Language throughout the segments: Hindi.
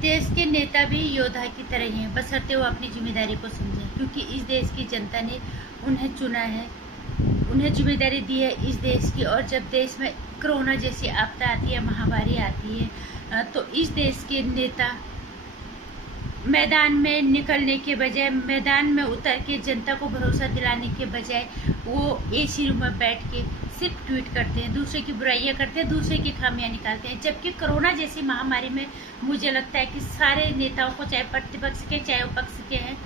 देश के नेता भी योद्धा की तरह ही हैं, बशर्ते वो अपनी जिम्मेदारी को समझें, क्योंकि इस देश की जनता ने उन्हें चुना है, उन्हें जिम्मेदारी दी है इस देश की। और जब देश में कोरोना जैसी आपदा आती है, महामारी आती है, तो इस देश के नेता मैदान में निकलने के बजाय, मैदान में उतर के जनता को भरोसा दिलाने के बजाय वो एसी रूम में बैठ के सिर्फ ट्वीट करते हैं, दूसरे की बुराइयां करते हैं, दूसरे की खामियां निकालते हैं। जबकि कोरोना जैसी महामारी में मुझे लगता है कि सारे नेताओं को, चाहे प्रतिपक्ष के चाहे विपक्ष के हैं,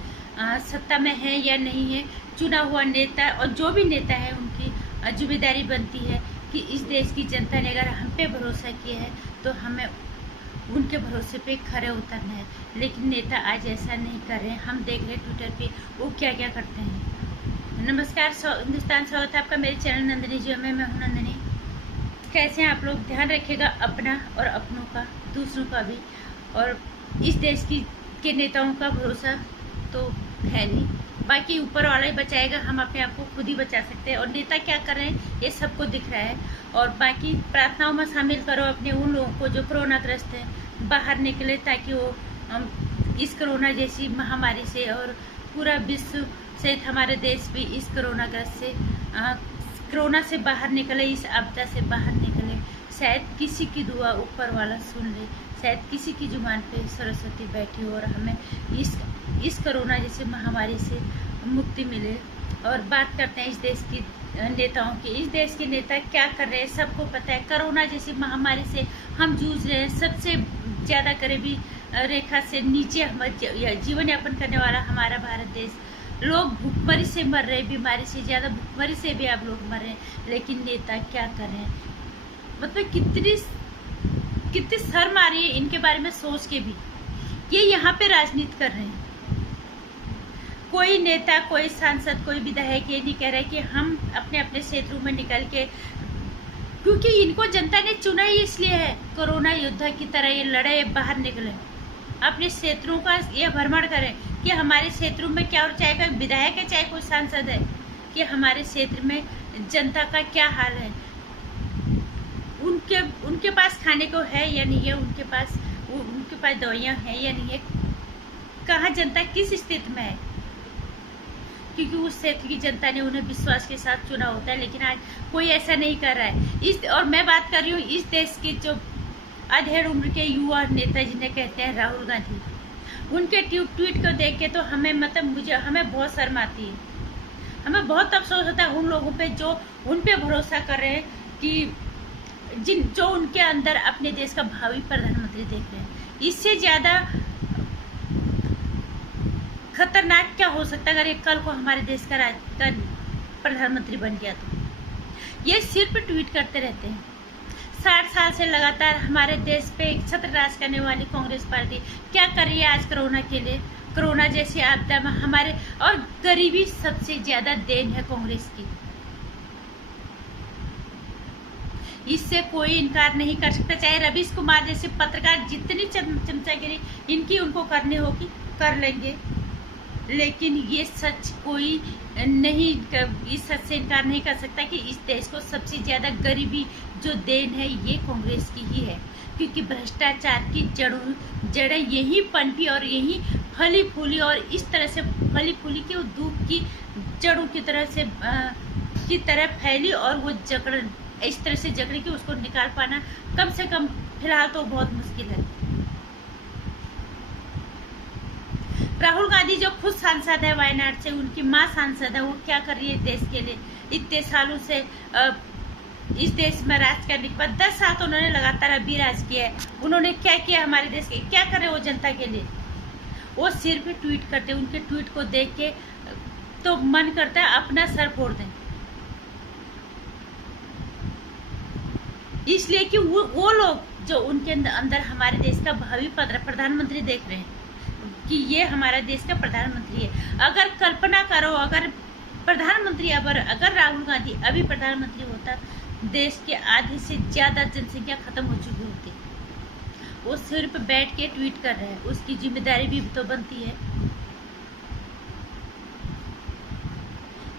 सत्ता में है या नहीं है, चुना हुआ नेता और जो भी नेता है उनकी जिम्मेदारी बनती है कि इस देश की जनता ने अगर हम पे भरोसा किया है तो हमें उनके भरोसे पे खरे उतरना है। लेकिन नेता आज ऐसा नहीं कर रहे हैं। हम देख रहे हैं ट्विटर पे वो क्या क्या करते हैं। नमस्कार, हिंदुस्तान स्वागत है आपका मेरे चैनल नंदिनी जी में। मैं हूं नंदिनी। कैसे हैं आप लोग? ध्यान रखिएगा अपना और अपनों का, दूसरों का भी। और इस देश के नेताओं का भरोसा तो है नहीं, बाकी ऊपर वाला ही बचाएगा। हम अपने आप को खुद ही बचा सकते हैं। और नेता क्या कर रहे हैं ये सबको दिख रहा है। और बाकी प्रार्थनाओं में शामिल करो अपने उन लोगों को जो कोरोना ग्रस्त हैं, बाहर निकले ताकि वो इस कोरोना जैसी महामारी से और पूरा विश्व सहित हमारे देश भी इस कोरोना ग्रस्त से, कोरोना से बाहर निकले, इस आपदा से बाहर निकले। शायद किसी की दुआ ऊपर वाला सुन ले, शायद किसी की जुबान पे सरस्वती बैठी हो और हमें इस कोरोना जैसी महामारी से मुक्ति मिले। और बात करते हैं इस देश की नेताओं की। इस देश के नेता क्या कर रहे हैं सबको पता है। कोरोना जैसी महामारी से हम जूझ रहे हैं। सबसे ज़्यादा गरीबी रेखा से नीचे जीवन यापन करने वाला हमारा भारत देश। लोग भूखमरी से मर रहे हैं, बीमारी से ज़्यादा भूखमरी से भी आप लोग मर रहे हैं। लेकिन नेता क्या कर रहे हैं, मतलब कितनी शर्म आ रही है इनके बारे में सोच के भी। ये यहाँ पे राजनीति कर रहे हैं। कोई नेता, कोई सांसद, कोई विधायक ये नहीं कह रहा है कि हम अपने अपने क्षेत्रों में निकल के, क्योंकि इनको जनता ने चुना ही इसलिए है, कोरोना योद्धा की तरह ये लड़े, बाहर निकले, अपने क्षेत्रों का ये भ्रमण करें कि हमारे क्षेत्रों में क्या, और चाहे कोई विधायक है चाहे कोई सांसद है, कि हमारे क्षेत्र में जनता का क्या हाल है। उनके पास खाने को है या नहीं है, उनके पास दवाइयाँ हैं या नहीं है, कहाँ जनता किस स्थिति में है, क्योंकि उस क्षेत्र की जनता ने उन्हें विश्वास के साथ चुना होता है। लेकिन आज कोई ऐसा नहीं कर रहा है। और मैं बात कर रही हूँ इस देश के जो अधेड़ उम्र के युवा नेता जिन्हें कहते हैं राहुल गांधी, उनके ट्वीट को देख के तो हमें हमें बहुत शर्म आती है। हमें बहुत अफसोस होता है उन लोगों पे जो उन पे भरोसा कर रहे हैं, कि जो उनके अंदर अपने देश का भावी प्रधानमंत्री देख रहे हैं। इससे ज़्यादा खतरनाक क्या हो सकता है अगर एक कल को हमारे देश का प्रधानमंत्री बन गया तो। ये सिर्फ ट्वीट करते रहते हैं। 60 साल से लगातार हमारे देश पे एक छत्र राज करने वाली कांग्रेस पार्टी क्या कर रही है आज कोरोना के लिए। कोरोना जैसी आपदा में हमारे, और गरीबी सबसे ज्यादा देन है कांग्रेस की। इससे कोई इनकार नहीं कर सकता। चाहे रवीश कुमार जैसे पत्रकार जितनी चमचागिरी इनकी उनको करनी होगी कर लेंगे, लेकिन ये सच कोई नहीं, इस सच से इनकार नहीं कर सकता कि इस देश को सबसे ज़्यादा गरीबी जो देन है ये कांग्रेस की ही है। क्योंकि भ्रष्टाचार की जड़ें यही पनपी और यही फली फूली, और इस तरह से फली फूली कि वो धूप की जड़ों की तरह फैली, और वो इस तरह से जकड़ी कि उसको निकाल पाना कम से कम फिलहाल तो बहुत मुश्किल है। राहुल गांधी जो खुद सांसद है वायनाड से, उनकी माँ सांसद है, वो क्या कर रही है देश के लिए। इतने सालों से इस देश में राज करने के बाद 10 साल तो उन्होंने लगातार अभी राज किया है। उन्होंने क्या किया हमारे देश के, क्या कर रहे वो जनता के लिए। वो सिर्फ ट्वीट करते, उनके ट्वीट को देख के तो मन करता है अपना सर फोड़ दें। इसलिए कि वो लोग जो उनके अंदर हमारे देश का भावी प्रधानमंत्री देख रहे हैं कि ये हमारा देश का प्रधानमंत्री है। अगर कल्पना करो, अगर प्रधानमंत्री अगर राहुल गांधी अभी प्रधानमंत्री होता, देश के आधे से ज्यादा जनसंख्या खत्म हो चुकी होती। वो सिर्फ बैठ के ट्वीट कर रहे हैं, उसकी जिम्मेदारी भी तो बनती है।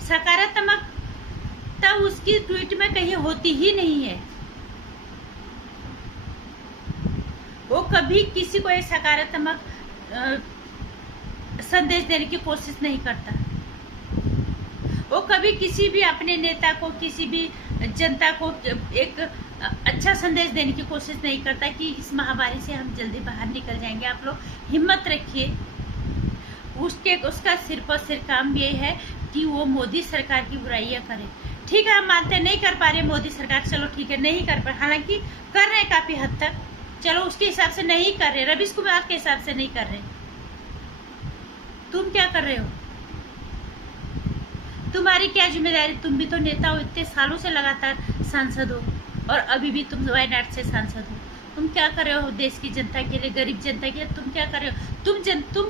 सकारात्मकता उसकी ट्वीट में कहीं होती ही नहीं है। वो कभी किसी को एक सकारात्मक संदेश देने की कोशिश नहीं करता। वो कभी किसी भी अपने नेता को, किसी भी जनता को एक अच्छा संदेश देने की कोशिश नहीं करता कि इस महामारी से हम जल्दी बाहर निकल जाएंगे। आप लोग हिम्मत रखिए। उसका सिर्फ और सिर्फ काम ये है कि वो मोदी सरकार की बुराइयां करे। ठीक है, हम मानते हैं नहीं कर पा रहे मोदी सरकार, चलो ठीक है नहीं कर पा, हालांकि कर रहे हैं काफी हद तक, चलो उसके हिसाब से नहीं कर रहे, रवीश कुमार के हिसाब से नहीं कर रहे। तुम क्या कर रहे हो? तुम्हारी क्या जिम्मेदारी? तुम भी तो नेता हो, इतने सालों से लगातार सांसद हो, और अभी भी तुम वायनाड से सांसद हो। तुम क्या कर रहे हो देश की जनता के लिए, गरीब जनता के लिए? तुम क्या कर रहे हो? तुम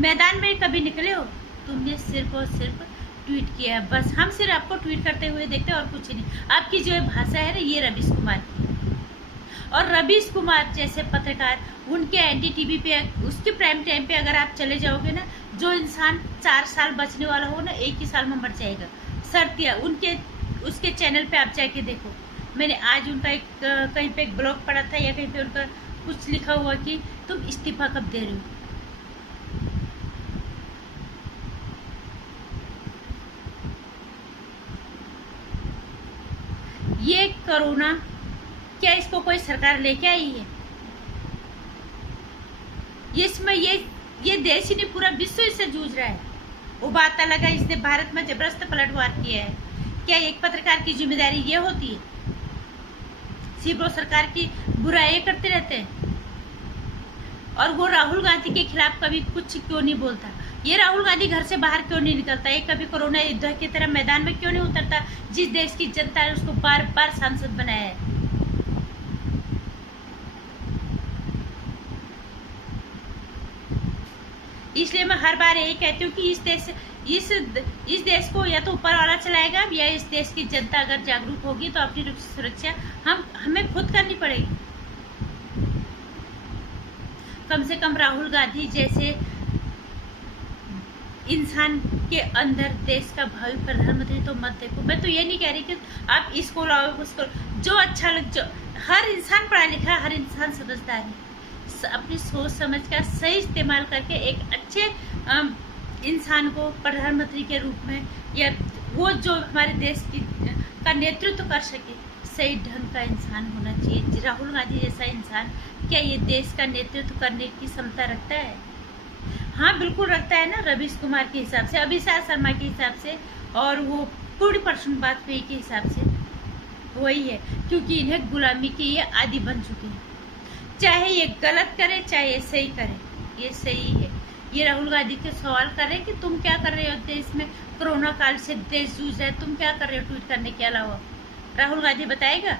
मैदान में कभी निकले हो? तुमने सिर्फ और सिर्फ ट्वीट किया है, बस। हम सिर्फ आपको ट्वीट करते हुए देखते हैं और कुछ नहीं। आपकी जो भाषा है ना, ये रवीश कुमार की। और रवीश कुमार जैसे पत्रकार, उनके एनडीटीवी पे, उसके प्राइम टाइम पे अगर आप चले जाओगे ना, जो इंसान 4 साल बचने वाला हो ना, 1 ही साल में मर जाएगा। सर्दिया उसके चैनल पे आप जाके देखो। मैंने आज उनका कहीं पे एक ब्लॉग पढ़ा था, या कहीं पे उनका कुछ लिखा हुआ कि तुम इस्तीफा कब दे रहे हो। ये कोरोना क्या इसको कोई सरकार लेके आई है? इसमें ये देश ही नहीं, पूरा विश्व इससे जूझ रहा है। वो बात अलग है, इसने भारत में जबरदस्त पलटवार किया है। क्या एक पत्रकार की जिम्मेदारी ये होती है? सिर्फ वो सरकार की बुराई करते रहते हैं। और वो राहुल गांधी के खिलाफ कभी कुछ क्यों नहीं बोलता? ये राहुल गांधी घर से बाहर क्यों नहीं निकलता? ये कभी कोरोना युद्ध की तरह मैदान में क्यों नहीं उतरता, जिस देश की जनता ने उसको बार बार सांसद बनाया है? इसलिए मैं हर बार यही कहती हूँ कि इस देश को या तो ऊपर वाला चलाएगा, या इस देश की जनता अगर जागरूक होगी तो अपनी सुरक्षा हमें खुद करनी पड़ेगी। कम से कम राहुल गांधी जैसे इंसान के अंदर देश का भावी प्रधानमंत्री तो मत देखो। मैं तो ये नहीं कह रही कि आप इसको लाओ उसको, जो अच्छा लग, जो हर इंसान पढ़ा लिखा, हर इंसान समझदार है, अपनी सोच समझ का सही इस्तेमाल करके एक अच्छे इंसान को प्रधानमंत्री के रूप में, या वो जो हमारे देश का नेतृत्व कर सके, सही ढंग का इंसान होना चाहिए। राहुल गांधी जैसा इंसान क्या ये देश का नेतृत्व करने की क्षमता रखता है? हाँ बिल्कुल रखता है ना, रवीश कुमार के हिसाब से, अभिषेक शर्मा के हिसाब से, और वो पूरी परसों वाजपेयी के हिसाब से वही है, क्योंकि इन्हें गुलामी के ये आदी बन चुके हैं। चाहे ये गलत करे, चाहे ये सही करे, ये सही है। ये राहुल गांधी के सवाल कर रहे हैं कि तुम क्या कर रहे हो देश में, कोरोना काल से देश जूझ रहा है, तुम क्या कर रहे हो ट्वीट करने के अलावा? राहुल गांधी बताएगा?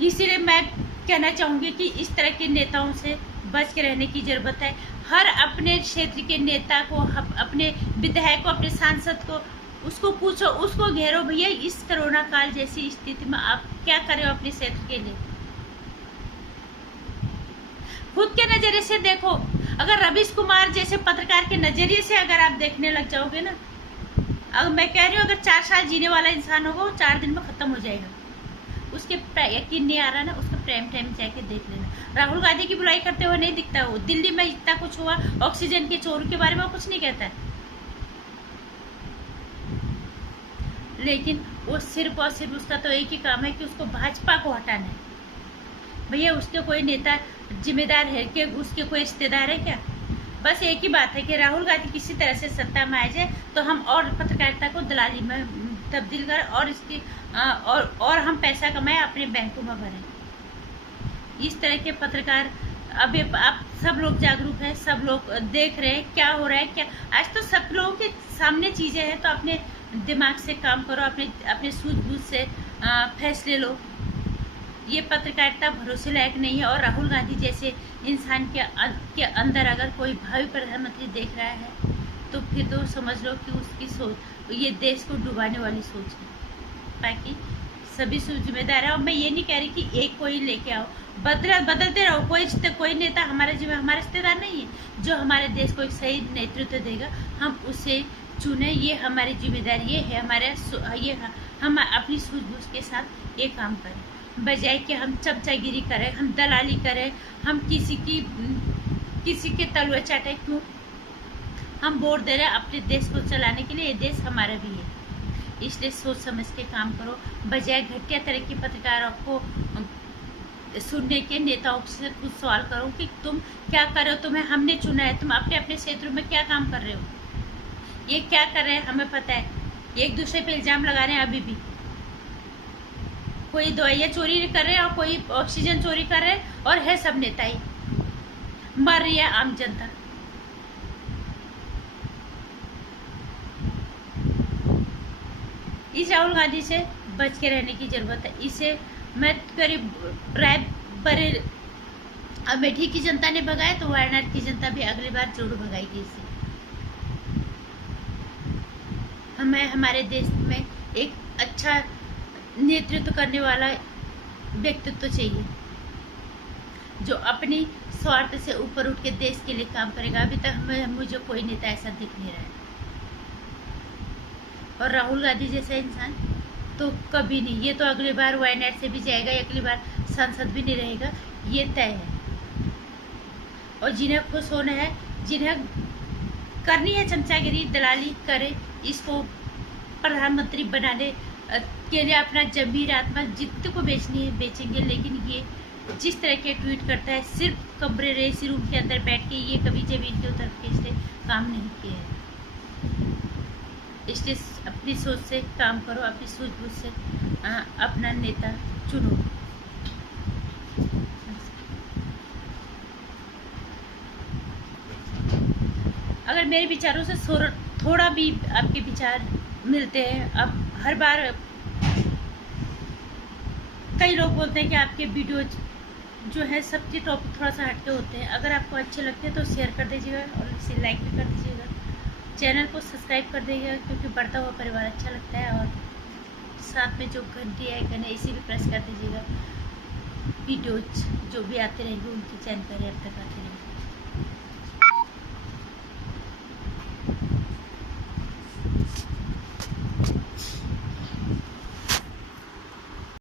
इसीलिए मैं कहना चाहूंगी कि इस तरह के नेताओं से बच के रहने की जरूरत है। हर अपने क्षेत्र के नेता को, अपने विधायक को, अपने सांसद को, उसको पूछो, उसको घेरो, भैया इस कोरोना काल जैसी स्थिति में आप क्या कर रहे हो अपने क्षेत्र के लिए? खुद के नजरिए से देखो। अगर रवीश कुमार जैसे पत्रकार के नजरिए से अगर आप देखने लग जाओगे ना, अगर मैं कह रही हूँ, अगर 4 साल जीने वाला इंसान होगा, वो 4 दिन में खत्म हो जाएगा। उसके यकीन नहीं आ रहा ना, उसका प्राइम टाइम जाके देख लेना। राहुल गांधी की बुराई करते हुए नहीं दिखता। वो दिल्ली में इतना कुछ हुआ, ऑक्सीजन के चोर के बारे में वो कुछ नहीं कहता है, लेकिन वो सिर्फ और सिर्फ उसका तो एक ही काम है कि उसको भाजपा को हटाना है। भैया उसके कोई नेता जिम्मेदार है कि उसके कोई रिश्तेदार है क्या? बस एक ही बात है कि राहुल गांधी किसी तरह से सत्ता में आ जाए तो हम और पत्रकारिता को दलाली में तब्दील करें, और इसकी और हम पैसा कमाएं, अपने बैंकों में भरें। इस तरह के पत्रकार अभी आप सब लोग जागरूक हैं, सब लोग देख रहे हैं क्या हो रहा है। क्या आज तो सब लोगों के सामने चीजें हैं, तो अपने दिमाग से काम करो, अपने सूझबूझ से फैसले लो। ये पत्रकारिता भरोसे लायक नहीं है। और राहुल गांधी जैसे इंसान के अंदर अगर कोई भावी प्रधानमंत्री देख रहा है, तो फिर तो समझ लो कि उसकी सोच ये देश को डुबाने वाली सोच है। बाकी सभी जिम्मेदार है। और मैं ये नहीं कह रही कि एक कोई लेके आओ, बदलते रहो। कोई नेता हमारे रिश्तेदार नहीं है। जो हमारे देश को एक सही नेतृत्व देगा, हम उसे चुने। ये हमारी जिम्मेदारी, ये है हमारे, हम अपनी सूझबूझ के साथ ये काम करें। बजाय कि हम चमचागिरी करें, हम दलाली करें, हम किसी के तलवे चाटे। क्यों हम वोट दे रहे हैं अपने देश को चलाने के लिए? ये देश हमारा भी है, इसलिए सोच समझ के काम करो, बजाय घटिया तरह की पत्रकारों को सुनने के। नेताओं से कुछ सवाल करो कि तुम क्या कर रहे हो, तुम्हें हमने चुना है, तुम अपने अपने क्षेत्रों में क्या काम कर रहे हो, ये क्या कर रहे हैं हमें पता है। एक दूसरे पे इल्जाम लगा रहे हैं अभी भी। कोई दवाइयाँ चोरी कर रहे हैं और कोई ऑक्सीजन चोरी कर रहे हैं, और है सब नेता ही। मर रही है आम जनता। इस राहुल गांधी से बच के रहने की जरूरत है। इसे मैं करीब राय बरेली अमेठी की जनता ने भगाया, तो वायनाड की जनता भी अगली बार जरूर भगाएगी इसे। हमें हमारे देश में एक अच्छा नेतृत्व करने वाला व्यक्तित्व चाहिए, जो अपनी स्वार्थ से ऊपर उठ के देश के लिए काम करेगा। अभी तक मुझे कोई नेता ऐसा दिख नहीं रहा है, और राहुल गांधी जैसा इंसान तो कभी नहीं। ये तो अगली बार वायनाड से भी जाएगा, अगली बार सांसद भी नहीं रहेगा, ये तय है। और जिन्हें खुश होना है, जिन्हें करनी है चमचागिरी, दलाली करे, इसको प्रधानमंत्री बनाने के लिए अपना जमीर आत्मा जितने को बेचनी है बेचेंगे। लेकिन ये जिस तरह के ट्वीट करता है, सिर्फ कमरे रेसी रूम के अंदर बैठ के, ये कभी जमीन के उतर के इसने काम नहीं किया है। इसलिए अपनी सोच से काम करो, अपनी सूझबूझ से अपना नेता चुनो। अगर मेरे विचारों से थोड़ा भी आपके विचार मिलते हैं, अब हर बार कई लोग बोलते हैं कि आपके वीडियो जो है सबके टॉपिक थोड़ा सा हटके होते हैं। अगर आपको अच्छे लगते हैं तो शेयर कर दीजिएगा और इसे लाइक भी कर दीजिएगा, चैनल को सब्सक्राइब कर दीजिएगा, क्योंकि बढ़ता हुआ परिवार अच्छा लगता है। और साथ में जो घंटी आइकन है इसे भी प्रेस कर दीजिएगा, वीडियोज जो भी आते रहेंगे उनकी जानकारी अब तक आती रहेगी।